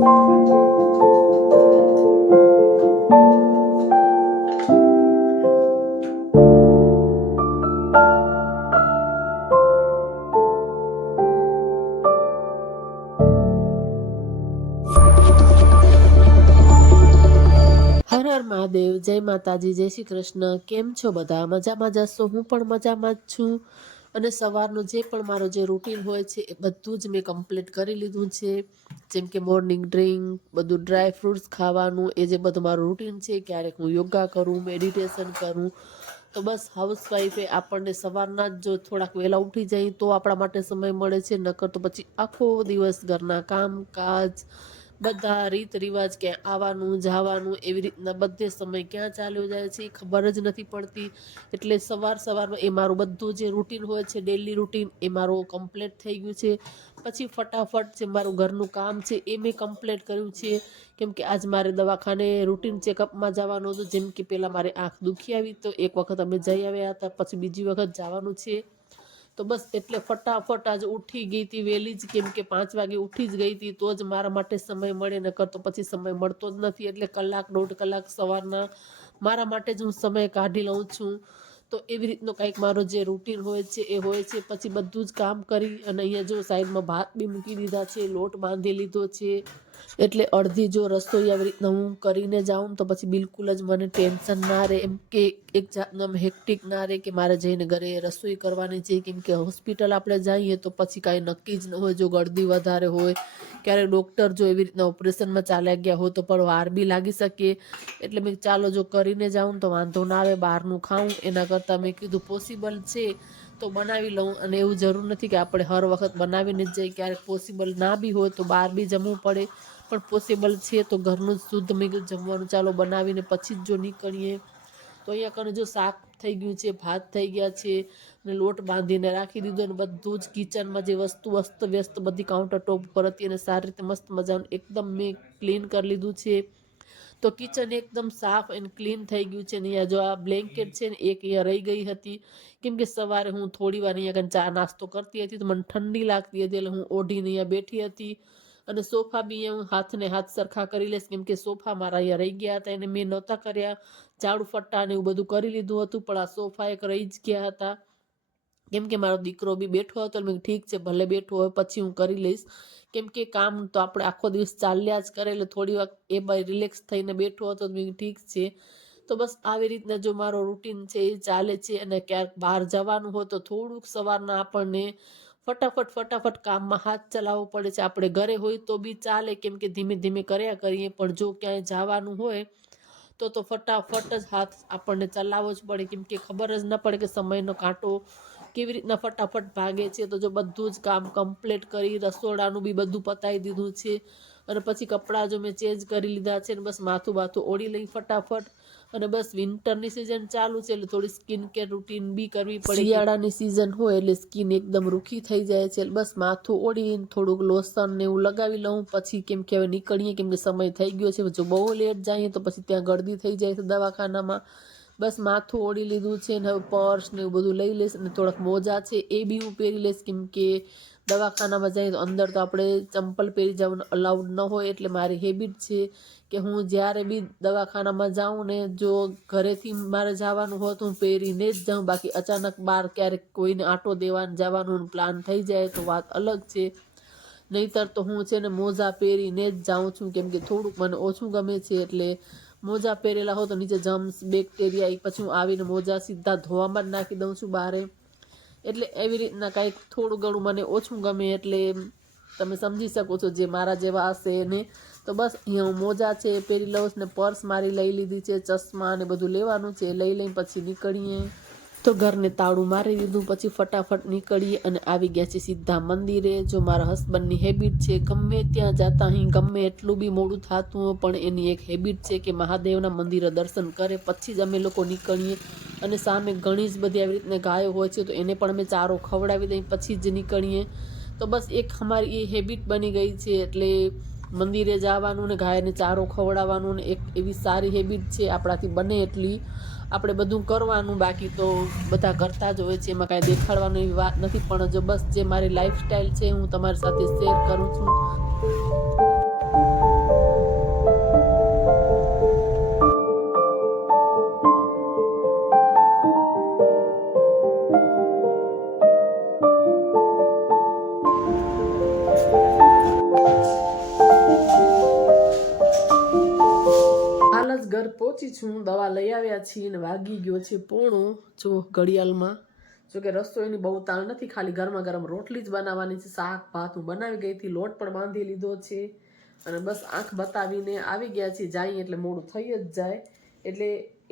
હર હર મહાદેવ, જય માતાજી, જય શ્રી કૃષ્ણ. કેમ છો બધા? મજામાં જશો? હું પણ મજામાં જ છું. અને સવારનું જે પણ મારો જે રૂટીન હોય છે એ બધું જ મેં કમ્પ્લીટ કરી લીધું છે. જેમ કે મોર્નિંગ ડ્રિંક, બધું ડ્રાય ફ્રૂટ્સ ખાવાનું, એ જે બધું મારું રૂટીન છે. ક્યારેક હું યોગા કરું, મેડિટેશન કરું. તો બસ હાઉસવાઈફે આપણને સવારના જ જો થોડાક વહેલા ઉઠી જાય તો આપણા માટે સમય મળે છે. નકર તો પછી આખો દિવસ ઘરના કામકાજ બધા રીત રિવાજ, ક્યાં આવવાનું જવાનું, એવી રીતના બધે સમય ક્યાં ચાલ્યો જાય છે એ ખબર જ નથી પડતી. એટલે સવારમાં એ મારું બધું જે રૂટીન હોય છે, ડેલી રૂટીન, એ મારું કમ્પ્લીટ થઈ ગયું છે. પછી ફટાફટ જે મારું ઘરનું કામ છે એ મેં કમ્પ્લીટ કર્યું છે. કેમ કે આજ મારે દવાખાને રૂટીન ચેકઅપમાં જવાનું હતું. જેમ કે પહેલાં મારે આંખ દુખી આવી, તો એક વખત અમે જઈ આવ્યા હતા. પછી બીજી વખત જવાનું છે. તો બસ એટલે ફટાફટ આજે ઉઠી ગઈ હતી વહેલી જ. કેમ કે 5 વાગે ઉઠી જ ગઈ હતી તો જ મારા માટે સમય મળે, નકર તો પછી સમય મળતો જ નથી. એટલે કલાક 1.5 કલાક સવારના મારા માટે જ હું સમય કાઢી લઉં છું. તો એવી રીતનો કંઈક મારો જે રૂટીન હોય છે એ હોય છે. પછી બધું જ કામ કરી અને અહીંયા જો સાઈડમાં ભાત બી મૂકી દીધા છે, લોટ બાંધી લીધો છે. એટલે અડધી જો રસોઈ આવી રીતના હું કરીને જાઉં તો પછી બિલકુલ જ મને ટેન્શન ના રહે. એમ કે એક જાતનું આમ હેક્ટિક ના રહે કે મારે જઈને ઘરે રસોઈ કરવાની છે. કેમ કે હોસ્પિટલ આપણે જઈએ તો પછી કાંઈ નક્કી જ ન હોય. જો ગળદી વધારે હોય, ક્યારેક ડૉક્ટર જો એવી રીતના ઓપરેશનમાં ચાલ્યા ગયા હોય તો પણ વાર બી લાગી શકે. એટલે મેં ચાલો જો કરીને જાઉં તો વાંધો ના આવે બહારનું ખાઉં. એના કરતાં મેં કીધું પોસિબલ છે તો બનાવી લઉં. અને એવું જરૂર નથી કે આપણે હર વખત બનાવીને જ જઈએ. ક્યારેક પોસિબલ ના બી હોય તો બહાર બી જમવું પડે. પણ પોસિબલ છે તો ઘરનું જ શુદ્ધ મેં જમવાનું ચાલો બનાવીને પછી જ જો નીકળીએ. તો અહીંયા કને જો શાક થઈ ગયું છે, ભાત થઈ ગયા છે, અને લોટ બાંધીને રાખી દીધો. અને બધું જ કિચનમાં જે વસ્તુ અસ્ત વ્યસ્ત બધી કાઉન્ટર ટોપ પર હતી અને સારી રીતે મસ્ત મજાનું એકદમ મેં ક્લીન કરી લીધું છે. તો કિચન એકદમ સાફ એન્ડ ક્લીન થઈ ગયું છે. અને અહીંયા જો આ બ્લેન્કેટ છે ને એક અહીંયા રહી ગઈ હતી. કેમ કે સવારે હું થોડી વાર અહીંયા ચા નાસ્તો કરતી હતી તો મને ઠંડી લાગતી હતી. એટલે હું ઓઢીને અહીંયા બેઠી હતી. અને સોફા બી હું હાથને હાથ સરખા કરી લઈશ. કેમ કે સોફા મારા અહીંયા રહી ગયા હતા એને મેં નહોતા કર્યા. ઝાડુ ફટ્ટા ને એવું બધું કરી લીધું હતું, પણ આ સોફા એક રહી જ ગયા હતા. કેમ કે મારો દીકરો બી બેઠો હતો. મેં ઠીક છે ભલે બેઠો હોય પછી હું કરી લઈશ. કેમ કે કામ તો આપણે આખો દિવસ ચાલ્યા જ કરે. એટલે થોડી વાર એ બાય રિલેક્સ થઈને બેઠો હતો. મેં ઠીક છે. તો બસ આવી રીતના જો મારો રૂટીન છે એ ચાલે છે. અને ક્યાંક બહાર જવાનું હોય તો થોડુંક સવારના આપણને ફટાફટ કામમાં હાથ ચલાવવો પડે છે. આપણે ઘરે હોય તો બી ચાલે, કેમ કે ધીમે ધીમે કર્યા કરીએ. પણ જો ક્યાંય જવાનું હોય તો ફટાફટ જ હાથ આપણને ચલાવવો જ પડે. કેમ કે ખબર જ ના પડે કે સમયનો કાંટો કેવી રીતના ફટાફટ ભાગે છે. તો જો બધું જ કામ કમ્પ્લીટ કરી રસોડાનું બી બધું પતાવી દીધું છે. અને પછી કપડાં જો મેં ચેન્જ કરી લીધા છે. અને બસ માથું ઓળી લઈ ફટાફટ. અને બસ વિન્ટરની સિઝન ચાલુ છે એટલે થોડી સ્કિન કેર રૂટીન બી કરવી પડે. શિયાળાની સિઝન હોય એટલે સ્કિન એકદમ રૂખી થઈ જાય છે. બસ માથું ઓળીને થોડુંક લોશન ને એવું લગાવી લઉં. પછી કેમ કે હવે નીકળીએ, કેમ કે સમય થઈ ગયો છે. જો બહુ લેટ જઈએ તો પછી ત્યાં ગળદી થઈ જાય છે દવાખાનામાં. બસ માથું ઓળી લીધું છે. ને હવે પર્સ ને એવું બધું લઈ લઈશ. અને થોડાક મોજા છે એ બી હું પહેરી લઈશ. કેમ કે દવાખાનામાં જઈએ તો અંદર તો આપણે ચંપલ પહેરી જવાનું અલાઉડ ન હોય. એટલે મારી હેબિટ છે કે હું જ્યારે બી દવાખાનામાં જાઉં ને, જો ઘરેથી મારે જવાનું હોય તો હું પહેરીને જ જાઉં. બાકી અચાનક બહાર ક્યારેક કોઈને આંટો દેવાનું જવાનું પ્લાન થઈ જાય તો વાત અલગ છે. નહીંતર તો હું છે ને મોજા પહેરીને જ જાઉં છું. કેમ કે થોડુંક મને ઓછું ગમે છે. એટલે મોજા પહેરેલા હોય તો નીચે જમ્સ બેક્ટેરિયા પછી હું આવીને મોજા સીધા ધોવામાં જ નાખી દઉં છું બહારે. એટલે એવી રીતના કાંઈક થોડું ઘણું મને ઓછું ગમે. એટલે તમે સમજી શકો છો જે મારા જેવા હશે એને. તો બસ અહીંયા હું મોજા છે એ પહેરી લઉં. ને પર્સ મારી લઈ લીધી છે, ચશ્મા ને બધું લેવાનું છે. લઈ લઈને પછી નીકળીએ. તો ઘરને તાળું મારી દીધું. પછી ફટાફટ નીકળીએ અને આવી ગયા છે સીધા મંદિરે. જો મારા હસબન્ડની હેબિટ છે ગમે ત્યાં જતા અહીં ગમે એટલું બી મોડું થતું હોય પણ એની એક હેબિટ છે કે મહાદેવના મંદિરે દર્શન કરે પછી જ અમે લોકો નીકળીએ. અને સામે ઘણી જ બધી આવી રીતના ગાયો હોય છે તો એને પણ અમે ચારો ખવડાવી દઈએ પછી જ નીકળીએ. તો બસ એક અમારી એ હેબિટ બની ગઈ છે. એટલે મંદિરે જવાનું ને ગાયને ચારો ખવડાવવાનું ને એક એવી સારી હેબિટ છે. આપણાથી બને એટલી આપણે બધું કરવાનું. બાકી તો બધા કરતા જ હોય છે, એમાં કાંઈ દેખાડવાની એવી વાત નથી. પણ જો બસ જે મારી લાઈફસ્ટાઈલ છે હું તમારી સાથે શેર કરું છું. પહોંચી છું, દવા લઈ આવ્યા છીએ ને વાગી ગયો છે 1:30 જો ઘડિયાળમાં. જો કે રસોઈની બહુ તાણ નથી, ખાલી ગરમા ગરમ રોટલી જ બનાવવાની છે. શાક ભાત હું બનાવી ગઈ હતી, લોટ પણ બાંધી લીધો છે અને બસ આંખ બતાવીને આવી ગયા છીએ. જાય એટલે મોડું થઈ જ જાય, એટલે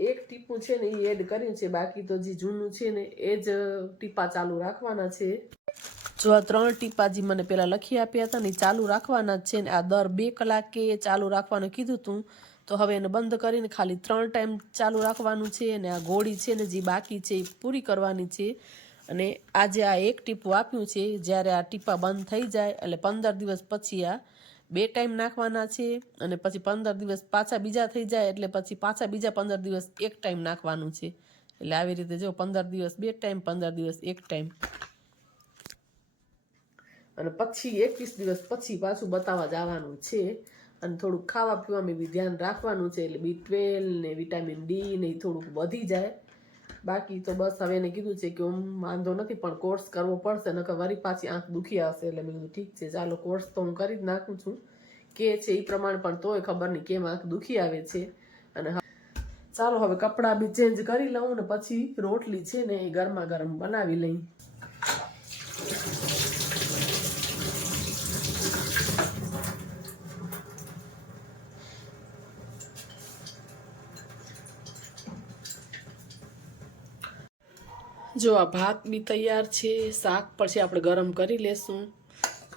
એક ટીપું છે ને એ એડ કર્યું છે, બાકી તો જે જૂનું છે ને એ જ ટીપા ચાલુ રાખવાના છે. જો આ 3 ટીપા જે મને પહેલાં લખી આપ્યા હતા ને ચાલુ રાખવાના જ છે ને આ દર 2 કલાકે ચાલુ રાખવાનું કીધું હતું, તો હવે એને બંધ કરીને ખાલી 3 ટાઈમ ચાલુ રાખવાનું છે. અને આ ગોળી છે ને જે બાકી છે એ પૂરી કરવાની છે. અને આજે આ એક ટીપું આપ્યું છે, જ્યારે આ ટીપા બંધ થઈ જાય એટલે 15 દિવસ પછી આ 2 ટાઈમ નાખવાના છે. અને પછી 15 દિવસ પાછા બીજા થઈ જાય એટલે પછી પાછા બીજા 15 દિવસ 1 ટાઈમ નાખવાનું છે. એટલે આવી રીતે જો 15 દિવસ 2 ટાઈમ, 15 દિવસ 1 ટાઈમ, અને પછી 21 દિવસ પછી પાછું બતાવવા જવાનું છે. અને થોડુંક ખાવા પીવામાં બી ધ્યાન રાખવાનું છે, એટલે B12 ને વિટામિન ડી ને એ થોડુંક વધી જાય. બાકી તો બસ હવે એને કીધું છે કે વાંધો નથી, પણ કોર્સ કરવો પડશે, નકર વળી પાછી આંખ દુખી આવશે. એટલે મેં કીધું ઠીક છે, ચાલો કોર્સ તો હું કરી જ નાખું છું કે છે એ પ્રમાણે, પણ તોય ખબર નહીં કેમ આંખ દુખી આવે છે. અને ચાલો હવે કપડાં બી ચેન્જ કરી લઉં ને પછી રોટલી છે ને એ ગરમા ગરમ બનાવી લઈ. જો આ ભાત બી તૈયાર છે, શાક પછી આપણે ગરમ કરી લેશું.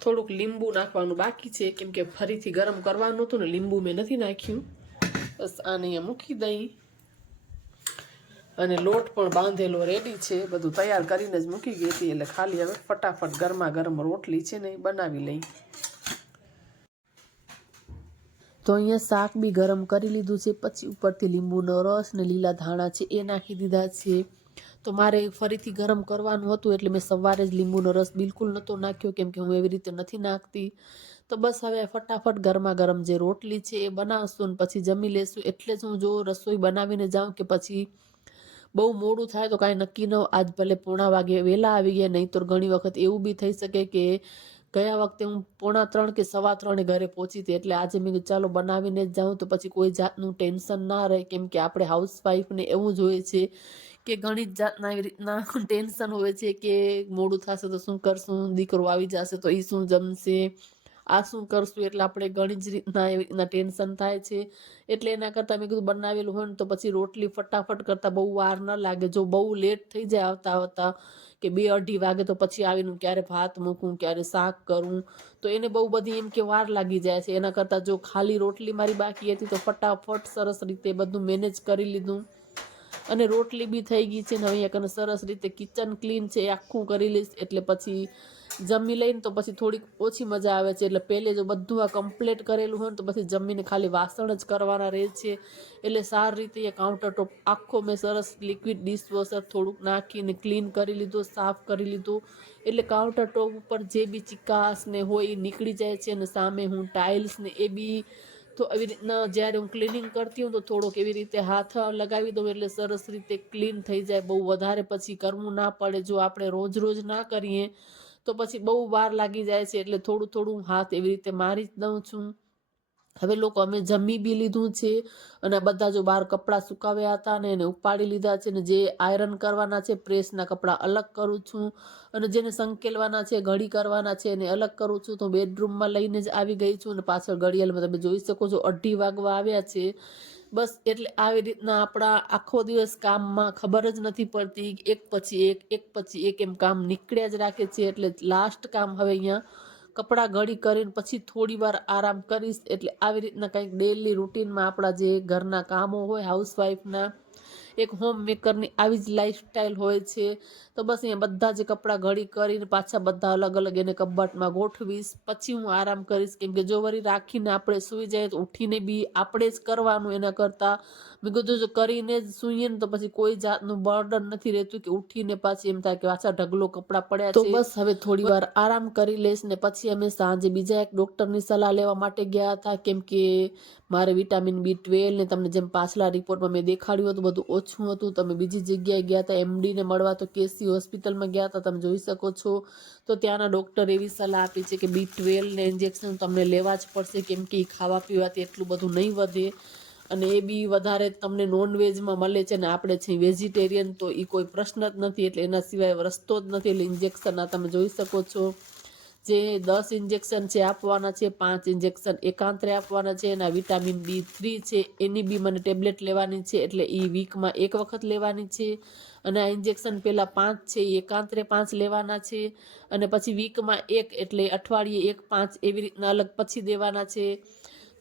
થોડુંક લીંબુ નાખવાનું બાકી છે, કેમ કે ફરીથી ગરમ કરવાનું હતું ને લીંબુ મેં નથી નાખ્યું. બસ આને અહીંયા મૂકી દઈ. અને લોટ પણ બાંધેલો રેડી છે, બધું તૈયાર કરીને જ મૂકી ગઈ હતી. એટલે ખાલી હવે ફટાફટ ગરમા ગરમ રોટલી છે ને બનાવી લઈ. તો અહીંયા શાક બી ગરમ કરી લીધું છે, પછી ઉપરથી લીંબુનો રસ ને લીલા ધાણા છે એ નાખી દીધા છે. તો મારે ફરીથી ગરમ કરવાનું હતું, એટલે મેં સવારે જ લીંબુનો રસ બિલકુલ નહોતો નાખ્યો, કેમ કે હું એવી રીતે નથી નાખતી. તો બસ હવે ફટાફટ ગરમા ગરમ જે રોટલી છે એ બનાવશું ને પછી જમી લેશું. એટલે જ હું જો રસોઈ બનાવીને જાઉં કે પછી બહુ મોડું થાય તો કાંઈ નક્કી ન. આજ ભલે 1:30 વાગે વહેલા આવી ગયા, નહીં તો ઘણી વખત એવું બી થઈ શકે કે ગયા વખતે હું 2:45 કે 3:15 ઘરે પહોંચી હતી. એટલે આજે મેં ચાલો બનાવીને જ જાઉં, તો પછી કોઈ જાતનું ટેન્શન ના રહે. કેમ કે આપણે હાઉસવાઈફને એવું જ હોય છે કે ઘણી જ જાતના એવી રીતના ટેન્શન હોય છે કે મોડું થશે તો શું કરશું, દીકરો આવી જશે તો એ શું જમશે, આ શું કરશું. એટલે આપણે ઘણી જ રીતના એવી રીતના ટેન્શન થાય છે. એટલે એના કરતાં મેં કીધું બનાવેલું હોય ને તો પછી રોટલી ફટાફટ કરતાં બહુ વાર ન લાગે. જો બહુ લેટ થઈ જાય આવતા આવતા કે 2-2:30 વાગે, તો પછી આવીને ક્યારે ભાત મૂકું, ક્યારે શાક કરું, તો એને બહુ બધી એમ કે વાર લાગી જાય છે. એના કરતાં જો ખાલી રોટલી મારી બાકી હતી તો ફટાફટ સરસ રીતે બધું મેનેજ કરી લીધું. અને રોટલી બી થઈ ગઈ છે ને હવે અહીંયા સરસ રીતે કિચન ક્લીન છે એ આખું કરી લઈશ. એટલે પછી જમી લઈને તો પછી થોડીક ઓછી મજા આવે છે. એટલે પહેલે જો બધું આ કમ્પ્લીટ કરેલું હોય ને તો પછી જમીને ખાલી વાસણ જ કરવાના રહે છે. એટલે સારી રીતે એ કાઉન્ટર ટોપ આખો મેં સરસ લિક્વિડ ડિશવોશર થોડુંક નાખીને ક્લીન કરી લીધું, સાફ કરી લીધું. એટલે કાઉન્ટર ટોપ ઉપર જે બી ચિકાસ ને હોય એ નીકળી જાય છે. અને સામે હું ટાઇલ્સ ને એ બી તો એવી રીતના જ્યારે હું ક્લિનિંગ કરતી હોઉં તો થોડોક એવી રીતે હાથ લગાવી દઉં, એટલે સરસ રીતે ક્લીન થઈ જાય. બહુ વધારે પછી કરવું ના પડે. જો આપણે રોજ રોજ ના કરીએ તો પછી બહુ વાર લાગી જાય છે. એટલે થોડું થોડું હાથ એવી રીતે મારી જ દઉં છું. હવે લોકો અમે જમી બી લીધું છે, અને બધા જો બહાર કપડાં સુકાવ્યા હતા ને એને ઉપાડી લીધા છે. ને જે આયરન કરવાના છે, પ્રેસના કપડાં અલગ કરું છું, અને જેને સંકેલવાના છે, ઘડી કરવાના છે એને અલગ કરું છું. તો બેડરૂમમાં લઈને જ આવી ગઈ છું. અને પાછળ ઘડિયાળમાં તમે જોઈ શકો છો 2:30 વાગવા આવ્યા છે. બસ એટલે આવી રીતના આપણા આખો દિવસ કામમાં ખબર જ નથી પડતી, એક પછી એક એમ કામ નીકળ્યા જ રાખે છે. એટલે લાસ્ટ કામ હવે અહીંયા કપડાં ઘડી કરીને પછી થોડી વાર આરામ કરીશ. એટલે આવી રીતના કંઈક ડેલી રૂટીનમાં આપણા જે ઘરના કામો હોય હાઉસવાઈફના, એક હોમ મેકરની આવી જ લાઈફસ્ટાઈલ હોય છે. તો બસ અહીંયા બધા જ કપડાં ઘડી કરીને પાછા બધા અલગ અલગ એને કબાટમાં ગોઠવીશ. પછી હું આરામ કરીશ. કેમ કે જો વળી રાખીને આપણે સૂઈ જાય તો ઉઠીને બી આપણે જ કરવાનું. એના કરતાં મેં કીધું જો કરીને જ સૂઈએ ને તો પછી કોઈ જાતનું બર્ડન નથી રહેતું કે ઉઠીને પાછી એમ થાય કે પાછા ઢગલો કપડાં પડ્યા છે. તો બસ હવે થોડી વાર આરામ કરી લઈશ. ને પછી અમે સાંજે બીજા એક ડૉક્ટરની સલાહ લેવા માટે ગયા હતા. કેમ કે મારે વિટામિન B12 ને તમને જેમ પાછલા રિપોર્ટમાં મેં દેખાડ્યું હતું બધું ઓછું હતું. તમે બીજી જગ્યાએ ગયા હતા MDને મળવા, તો KC હોસ્પિટલમાં ગયા હતા, તમે જોઈ શકો છો. તો ત્યાંના ડૉક્ટર એવી સલાહ આપી છે કે B12 ને ઇન્જેક્શન તમને લેવા જ પડશે, કેમ કે ખાવા પીવાથી એટલું બધું નહીં વધે. અને એ બી વધારે તમને નોનવેજમાં મળે છે ને આપણે છે વેજીટેરિયન, તો એ કોઈ પ્રશ્ન જ નથી. એટલે એના સિવાય રસ્તો જ નથી. એટલે ઇન્જેક્શન આ તમે જોઈ શકો છો, જે 10 ઇન્જેક્શન છે આપવાના છે. 5 ઇન્જેક્શન એકાંતરે આપવાના છે. એના વિટામિન B3 છે એની બી મને ટેબ્લેટ લેવાની છે, એટલે એ વીકમાં 1 વખત લેવાની છે. અને આ ઇન્જેક્શન પહેલાં 5 છે એ એકાંતરે 5 લેવાના છે, અને પછી વીકમાં 1 એટલે અઠવાડિયે 1 5 એવી રીતના અલગ પછી દેવાના છે.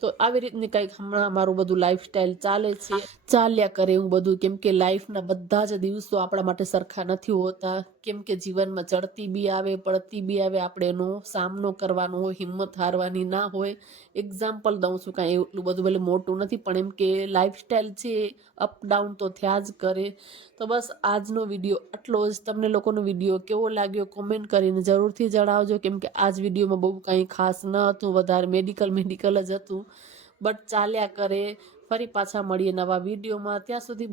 તો આવી રીતની કંઈક હમણાં મારું બધું લાઈફસ્ટાઈલ ચાલે છે, ચાલ્યા કરે એવું બધું. કેમ કે લાઈફના બધા જ દિવસો આપણા માટે સરખા નથી હોતા. કેમ કે જીવનમાં ચડતી બી આવે, પડતી બી આવે. આપણે એનો સામનો કરવાનો હોય, હિંમત હારવાની ના હોય. એક્ઝામ્પલ દઉં છું, કાંઈ એટલું બધું ભલે મોટું નથી, પણ એમ કે લાઈફસ્ટાઈલ છે અપ ડાઉન તો થયા જ કરે. તો બસ આજનો વિડીયો આટલો જ. તમને લોકોનો વિડીયો કેવો લાગ્યો કોમેન્ટ કરીને જરૂરથી જણાવજો. કેમ કે આજ વિડીયોમાં બહુ કાંઈ ખાસ ન હતું, વધારે મેડિકલ જ હતું. બટ ચાલ્યા કરે. ફરી પાછા મળીએ નવા વિડીયોમાં. ત્યાં સુધી